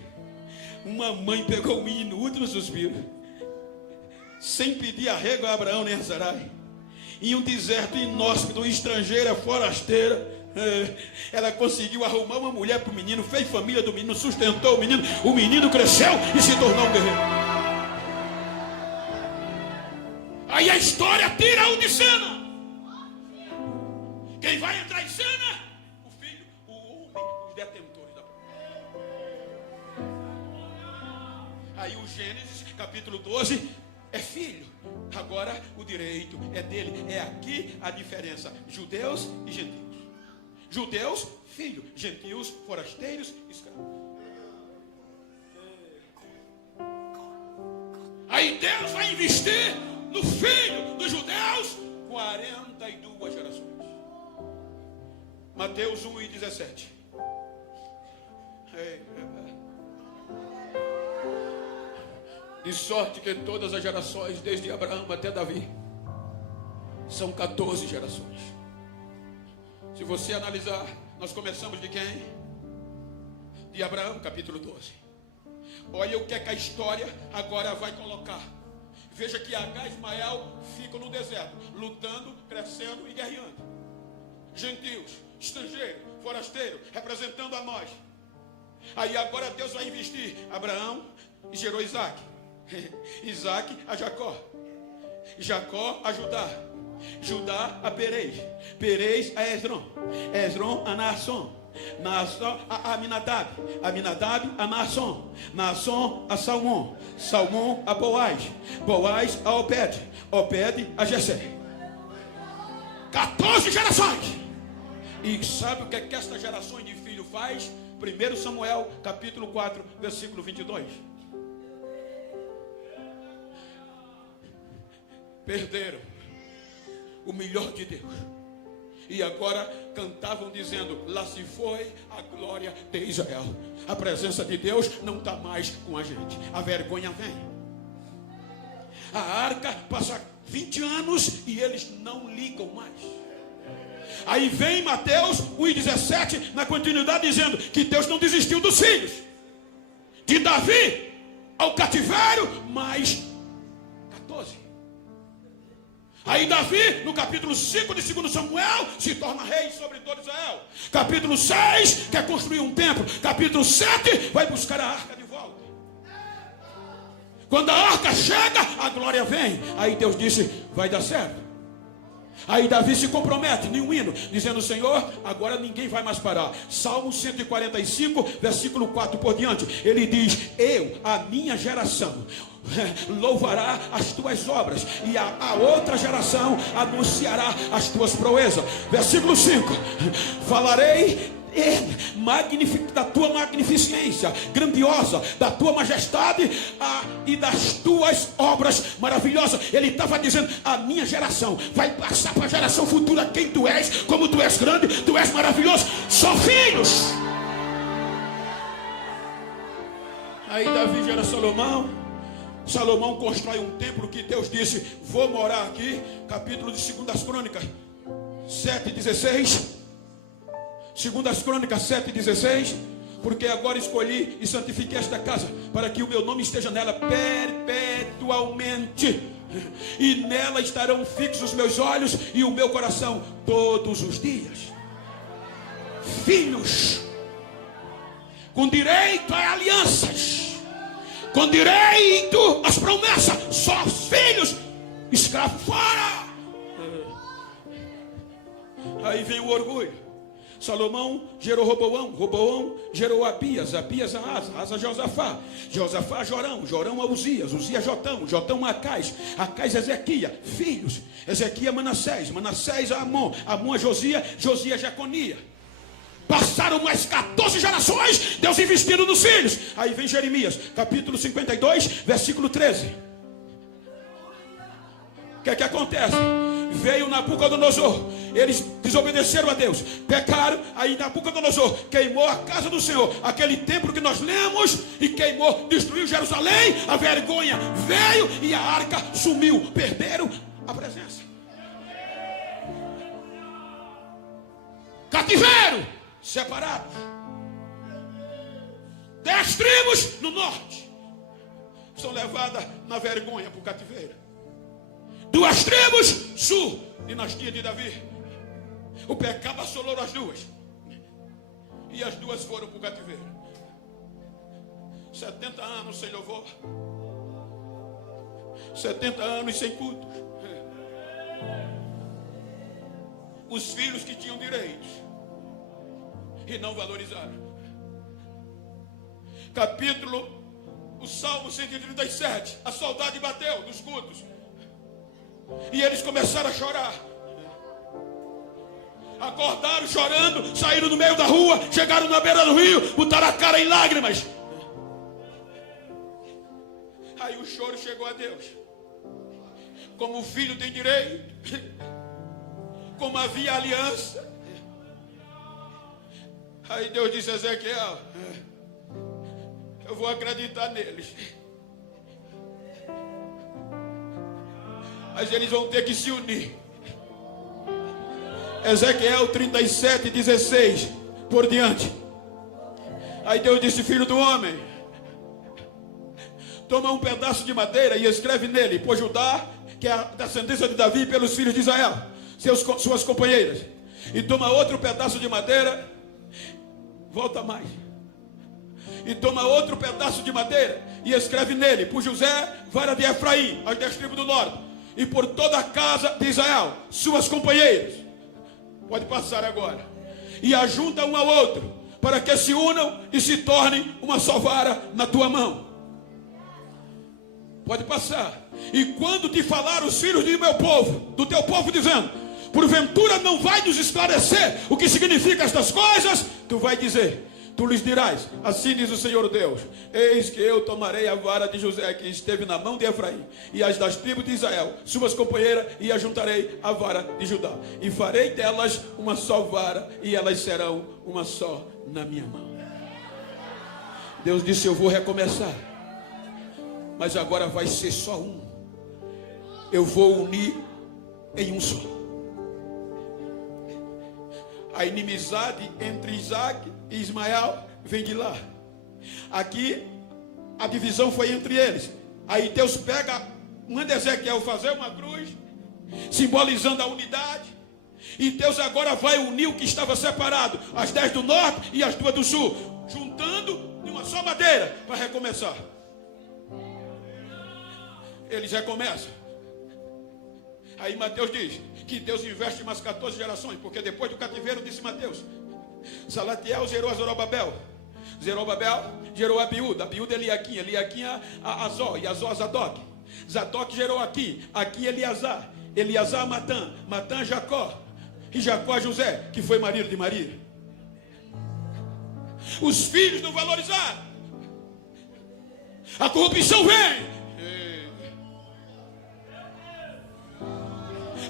Uma mãe pegou o menino no último suspiro, sem pedir arrego a Abraão nem a Sarai, em um deserto inóspito, estrangeira, forasteira. Ela conseguiu arrumar uma mulher para o menino, fez família do menino, sustentou o menino cresceu e se tornou um guerreiro. Aí a história tira-o de cena. Quem vai entrar em cena? O filho, o homem, os detentores da promessa. Aí o Gênesis, capítulo 12, é filho. Agora o direito é dele. É aqui a diferença: judeus e gentios. Judeus, filho; gentios, forasteiros, escravos. Aí Deus vai investir no filho dos judeus 40 Mateus 1:17. De sorte que todas as gerações, desde Abraão até Davi, são 14 gerações. Se você analisar, nós começamos de quem? De Abraão, capítulo 12. Olha o que é que a história agora vai colocar. Veja que Agar e Ismael ficam no deserto, lutando, crescendo e guerreando. Gentios, estrangeiro, forasteiro, representando a nós. Aí agora Deus vai investir. Abraão e gerou Isaac. Isaac a Jacó. Jacó a Judá. Judá a Perez. Perez a Esrom. Esrom a Naasson. Naasson a Aminadab. Aminadab a Naasson. Naasson a Salmão. Salmão a Boaz. Boaz a Obed. Obed a Jessé. 14 gerações. E sabe o que é que estas gerações de filho faz? 1 Samuel capítulo 4 versículo 22. Perderam o melhor de Deus. E agora cantavam dizendo: lá se foi a glória de Israel. A presença de Deus não está mais com a gente. A vergonha vem. A arca passa 20 anos e eles não ligam mais. Aí vem Mateus 1:17 na continuidade dizendo que Deus não desistiu dos filhos. De Davi ao cativeiro, mais 14. Aí Davi, no capítulo 5 de 2 Samuel, se torna rei sobre todo Israel. Capítulo 6, quer construir um templo. Capítulo 7, vai buscar a arca de volta. Quando a arca chega, a glória vem. Aí Deus disse: vai dar certo. Aí Davi se compromete em um hino, dizendo: Senhor, agora ninguém vai mais parar. Salmo 145, versículo 4 por diante. Ele diz: eu, a minha geração, louvará as tuas obras, e a outra geração anunciará as tuas proezas. Versículo 5: falarei da tua magnificência grandiosa, da tua majestade e das tuas obras maravilhosas. Ele estava dizendo: a minha geração vai passar para a geração futura quem tu és, como tu és grande, tu és maravilhoso. São filhos. Aí Davi gera Salomão. Salomão constrói um templo que Deus disse: vou morar aqui. Capítulo de 2 Crônicas 7:16. 2 Crônicas 7:16. Porque agora escolhi e santifiquei esta casa, para que o meu nome esteja nela perpetualmente, e nela estarão fixos os meus olhos e o meu coração todos os dias. Filhos com direito a alianças, com direito às promessas. Só os filhos, escravo fora. Aí vem o orgulho. Salomão gerou Roboão, Roboão gerou Abias, Abias a Asa, Asa a Josafá, Josafá a Jorão, Jorão a Uzias, Uzias a Jotão, Jotão a Acais, Acais a Ezequias, filhos, Ezequias a Manassés, Manassés a Amon, Amon a Josias, Josias a Jeconia. Passaram mais 14 gerações, Deus investindo nos filhos. Aí vem Jeremias, capítulo 52, versículo 13. O que é que acontece? Veio Nabucodonosor, eles desobedeceram a Deus, pecaram. Aí Nabucodonosor queimou a casa do Senhor, aquele templo que nós lemos, e queimou, destruiu Jerusalém. A vergonha veio e a arca sumiu. Perderam a presença. Cativeiro, separados. 10 tribos no norte são levadas na vergonha para o cativeiro. 2 tribos sul, dinastia de Davi. O pecado assolou as duas, e as duas foram para o cativeiro. 70 anos sem louvor, 70 anos sem culto. Os filhos que tinham direitos e não valorizaram. Capítulo, o Salmo 137. A saudade bateu dos cultos, e eles começaram a chorar. Acordaram chorando, saíram no meio da rua, chegaram na beira do rio, botaram a cara em lágrimas. Aí o choro chegou a Deus. Como o filho tem direito, como havia aliança, Aí Deus disse a Ezequiel: eu vou acreditar neles, mas eles vão ter que se unir. Ezequiel 37:16 por diante. Aí Deus disse: filho do homem, toma um pedaço de madeira e escreve nele: por Judá, que é a descendência de Davi, pelos filhos de Israel, suas companheiras. E toma outro pedaço de madeira, volta mais, e toma outro pedaço de madeira e escreve nele: por José, vara de Efraim, as 10 tribos do norte, e por toda a casa de Israel, suas companheiras. Pode passar agora. E ajunta um ao outro, para que se unam e se tornem uma só vara na tua mão. Pode passar. E quando te falar os filhos do meu povo, do teu povo, dizendo: porventura não vai nos esclarecer o que significa estas coisas, tu vai dizer, tu lhes dirás: assim diz o Senhor Deus, eis que eu tomarei a vara de José que esteve na mão de Efraim, e as das tribos de Israel, suas companheiras, e ajuntarei a vara de Judá, e farei delas uma só vara, e elas serão uma só na minha mão. Deus disse: eu vou recomeçar, mas agora vai ser só um. Eu vou unir em um só. A inimizade entre Isaac e Ismael vem de lá. Aqui a divisão foi entre eles. Aí Deus manda Ezequiel fazer uma cruz, simbolizando a unidade. E Deus agora vai unir o que estava separado, as 10 do norte e as 2 do sul, juntando em uma só madeira para recomeçar. Eles recomeçam. Aí Mateus diz que Deus investe mais 14 gerações, porque depois do cativeiro, disse Mateus, Salatiel gerou a Zorobabel, Zerobabel gerou a Abiúda, Abiúda Eliaquim, Eliaquim a Azó, e Azó a Zadok, Zadok gerou aqui Eleazar, Eleazar a Matã, Matã a Jacó, e Jacó a José, que foi marido de Maria. Os filhos não valorizaram, a corrupção vem,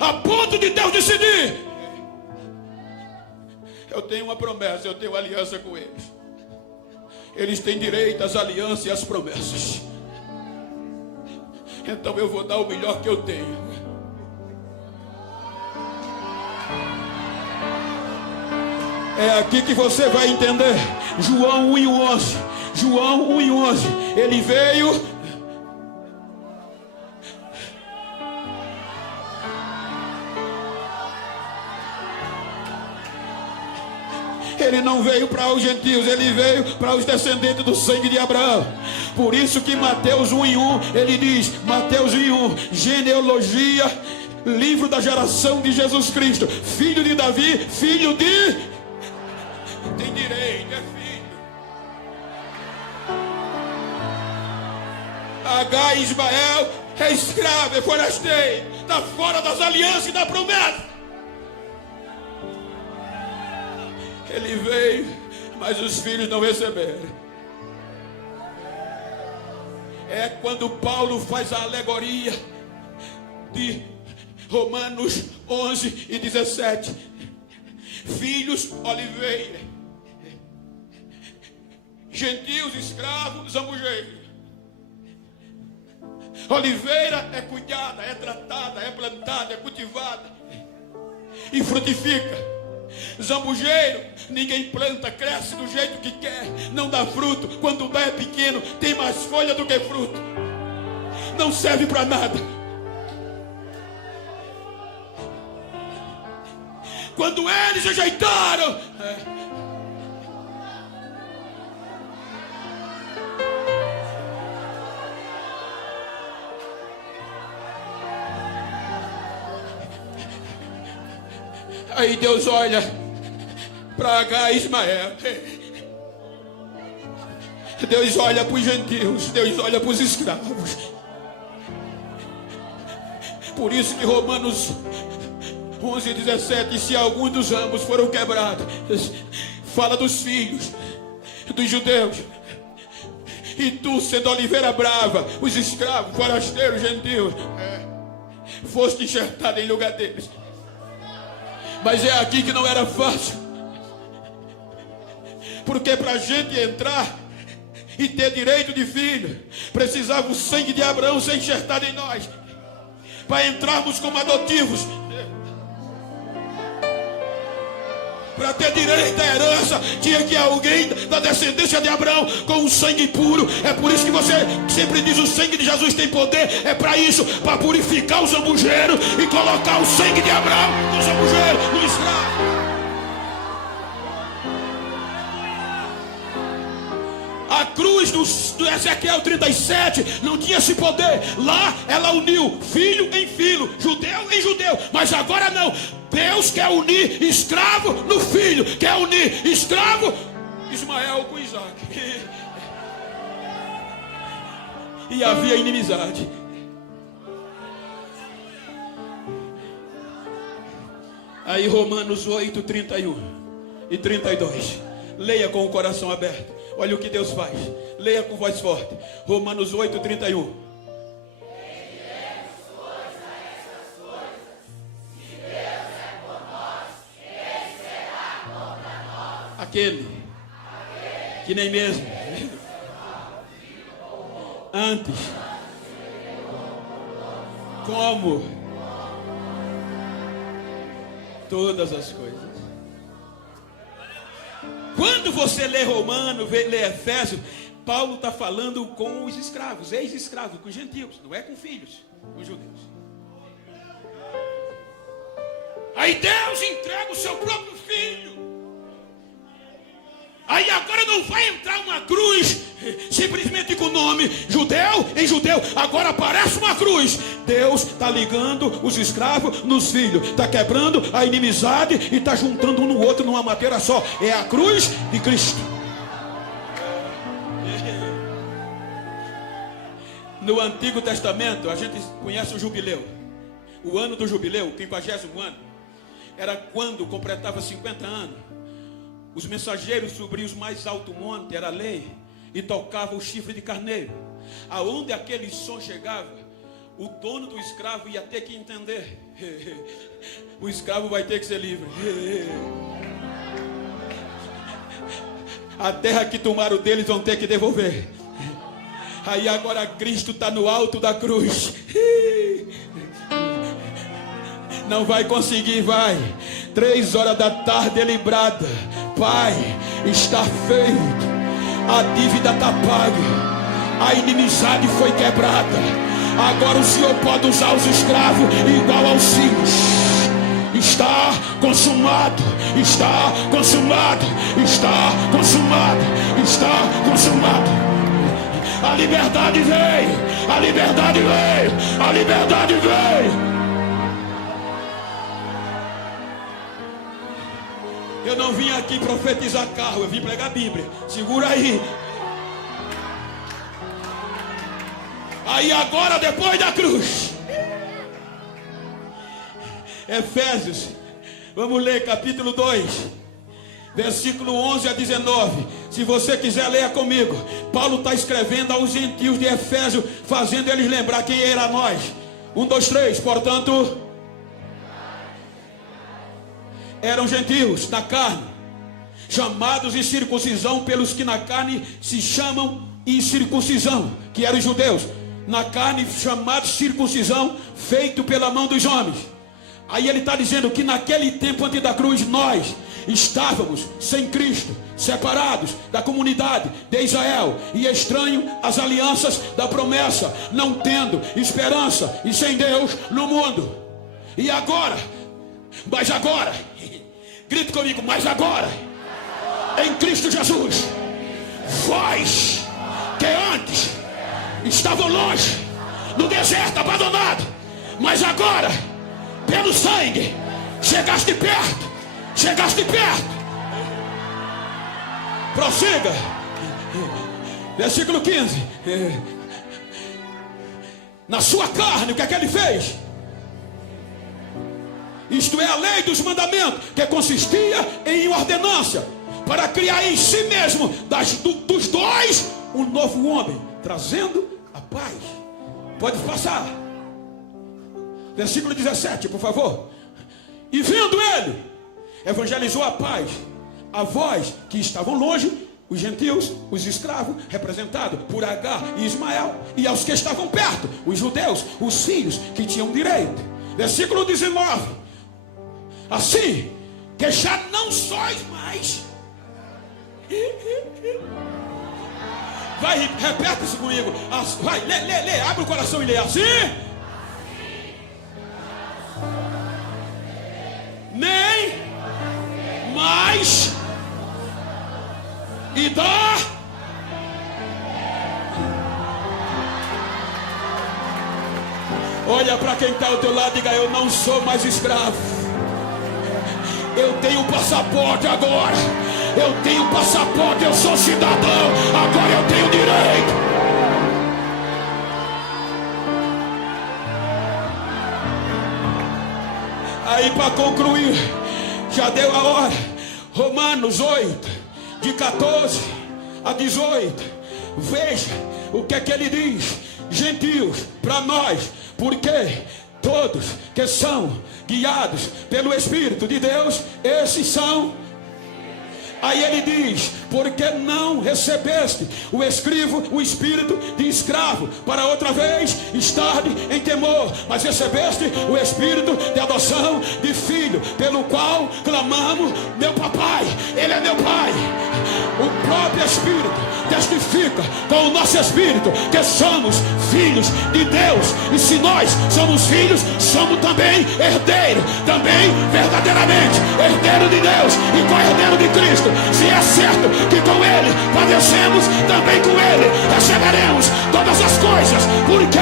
a ponto de Deus decidir: eu tenho uma promessa, eu tenho aliança com eles. Eles têm direito às alianças e às promessas. Então eu vou dar o melhor que eu tenho. É aqui que você vai entender. João 1:11. João 1:11. Ele veio... Ele não veio para os gentios, ele veio para os descendentes do sangue de Abraão. Por isso que Mateus 1:1, ele diz, Mateus 1:1, genealogia, livro da geração de Jesus Cristo, filho de Davi, filho de... Tem direito, é filho. H. Ismael é escravo, é forasteiro, está fora das alianças e da promessa. Ele veio, mas os filhos não receberam. É quando Paulo faz a alegoria de Romanos 11:17. Filhos, oliveira, gentios, escravos, zambujeiro. Oliveira é cuidada, é tratada, é plantada, é cultivada e frutifica. Zambujeiro, ninguém planta, cresce do jeito que quer, não dá fruto, quando dá é pequeno, tem mais folha do que fruto, não serve para nada. Quando eles ajeitaram, aí Deus olha para H. Ismael, Deus olha para os gentios, Deus olha para os escravos. Por isso que Romanos 11:17, se alguns dos ramos foram quebrados, fala dos filhos, dos judeus. E tu, sendo oliveira brava, os escravos, forasteiros, gentios, foste enxertado em lugar deles. Mas é aqui que não era fácil. Porque para a gente entrar e ter direito de filho, precisava o sangue de Abraão ser enxertado em nós, para entrarmos como adotivos, para ter direito à herança, tinha que alguém da descendência de Abraão com um sangue puro. É por isso que você sempre diz: o sangue de Jesus tem poder. É para isso, para purificar o zambujeiro e colocar o sangue de Abraão no zambujeiro, no escravo. A cruz do Ezequiel 37 não tinha esse poder. Lá ela uniu filho em filho, judeu em judeu. Mas agora não. Deus quer unir escravo no filho. Quer unir escravo Ismael com Isaac. E havia inimizade. Aí Romanos 8, 31 e 32. Leia com o coração aberto. Olha o que Deus faz. Leia com voz forte. Romanos 8, 31. Aquele que nem mesmo antes, como todas as coisas. Quando você lê Romanos, lê Efésios, Paulo está falando com os escravos, ex-escravos, com os gentios, não é com filhos, com os judeus. Aí Deus entrega o seu próprio filho. Aí agora não vai entrar uma cruz simplesmente com o nome judeu em judeu. Agora aparece uma cruz. Deus está ligando os escravos nos filhos, está quebrando a inimizade e está juntando um no outro numa madeira só. É a cruz de Cristo. No Antigo Testamento a gente conhece o jubileu. O ano do jubileu, o 50º ano, era quando completava 50 anos. Os mensageiros subiam os mais alto monte, era a lei, e tocavam o chifre de carneiro. Aonde aquele som chegava, o dono do escravo ia ter que entender. O escravo vai ter que ser livre. A terra que tomaram deles vão ter que devolver. Aí agora Cristo está no alto da cruz. Não vai conseguir, vai. 3 horas da tarde ele brada: Pai, está feito, a dívida está paga, a inimizade foi quebrada. Agora o Senhor pode usar os escravos igual aos filhos. Está consumado, está consumado, está consumado, está consumado. A liberdade veio, a liberdade veio, a liberdade veio. Eu não vim aqui profetizar carro, eu vim pregar a Bíblia. Segura aí. Aí agora, depois da cruz, Efésios, vamos ler capítulo 2, versículo 11 a 19. Se você quiser, leia comigo. Paulo está escrevendo aos gentios de Efésio, fazendo eles lembrar quem era nós. 1, 2, 3, portanto, eram gentios na carne, chamados em circuncisão pelos que na carne se chamam incircuncisão, que eram os judeus. Na carne chamados circuncisão, feito pela mão dos homens. Aí ele está dizendo que naquele tempo antes da cruz nós estávamos sem Cristo, separados da comunidade de Israel e estranhos às alianças da promessa, não tendo esperança e sem Deus no mundo. E agora, mas agora, grite comigo, mas agora, em Cristo Jesus, vós que antes estavam longe, no deserto, abandonado, mas agora, pelo sangue, chegaste perto, chegaste perto. Prossiga, versículo 15. Na sua carne, o que é que ele fez? Isto é a lei dos mandamentos, que consistia em ordenância, para criar em si mesmo dos dois um novo homem, trazendo a paz. Pode passar. Versículo 17, por favor. E vendo ele, evangelizou a paz a vós que estavam longe, os gentios, os escravos, representados por Agar e Ismael, e aos que estavam perto, os judeus, os filhos que tinham direito. Versículo 19. Assim que já não sois mais. Vai, repete isso comigo. Vai, lê, abre o coração e lê assim. Nem mais. E dá. Olha para quem está ao teu lado e diga: eu não sou mais escravo. Eu tenho passaporte agora. Eu tenho passaporte, eu sou cidadão. Agora eu tenho direito. Aí para concluir, já deu a hora. Romanos 8, de 14 a 18. Veja o que é que ele diz. Gentios, para nós, porque todos que são guiados pelo Espírito de Deus, esses são. Aí ele diz: porque não recebeste o espírito de escravo, para outra vez estar em temor, mas recebeste o espírito de adoção de filho, pelo qual clamamos, meu papai. Ele é meu pai. O próprio Espírito testifica com o nosso espírito que somos filhos de Deus. E se nós somos filhos, somos também herdeiros, também verdadeiramente herdeiro de Deus e co-herdeiro de Cristo. Se é certo que com Ele padecemos, também com Ele receberemos todas as coisas. Porque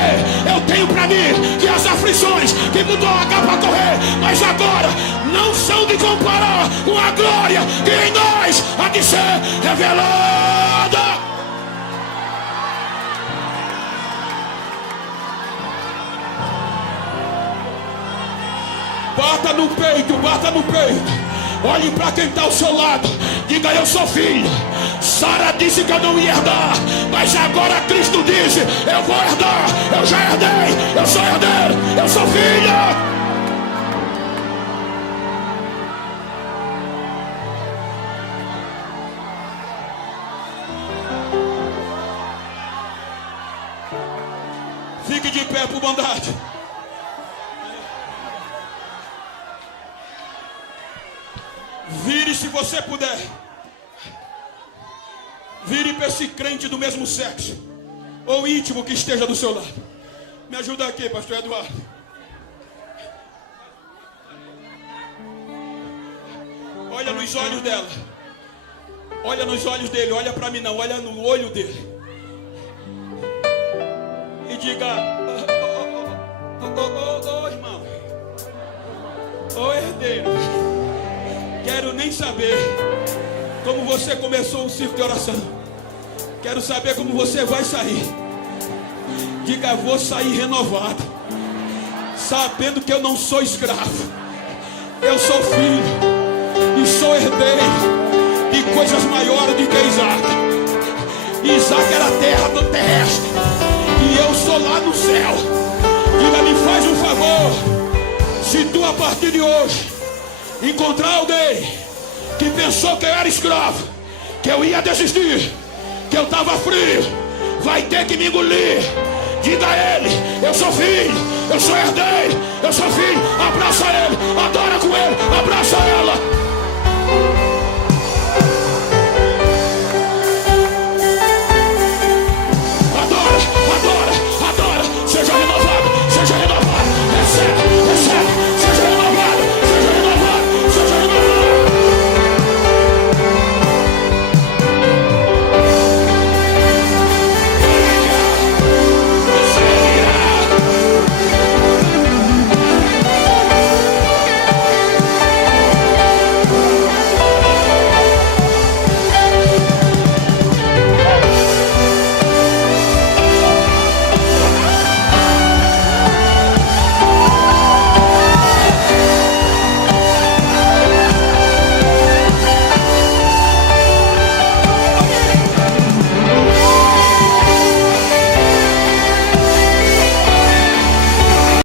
eu tenho para mim que as aflições que mudou a capa correr, mas agora não são de comparar com a glória que em nós há de ser revelada. Bata no peito, bata no peito. Olhe para quem está ao seu lado. Diga: eu sou filho. Sara disse que eu não ia herdar, mas agora Cristo disse: eu vou herdar. Eu já herdei, eu sou herdeiro, eu sou filho. Fique de pé por bondade. Vire se você puder. Vire para esse crente do mesmo sexo ou íntimo que esteja do seu lado. Me ajuda aqui, pastor Eduardo. Olha nos olhos dela. Olha nos olhos dele. Olha para mim não, olha no olho dele. E diga: irmão, herdeiro, quero nem saber como você começou o ciclo de oração. Quero saber como você vai sair. Diga: vou sair renovado, sabendo que eu não sou escravo. Eu sou filho e sou herdeiro de coisas maiores do que Isaac. Isaac era terra do terrestre e eu sou lá no céu. Diga: me faz um favor. Se tu a partir de hoje encontrar alguém que pensou que eu era escravo, que eu ia desistir, que eu estava frio, vai ter que me engolir. Diga a ele: eu sou filho, eu sou herdeiro, eu sou filho. Abraça ele, adora com ele, abraça ela.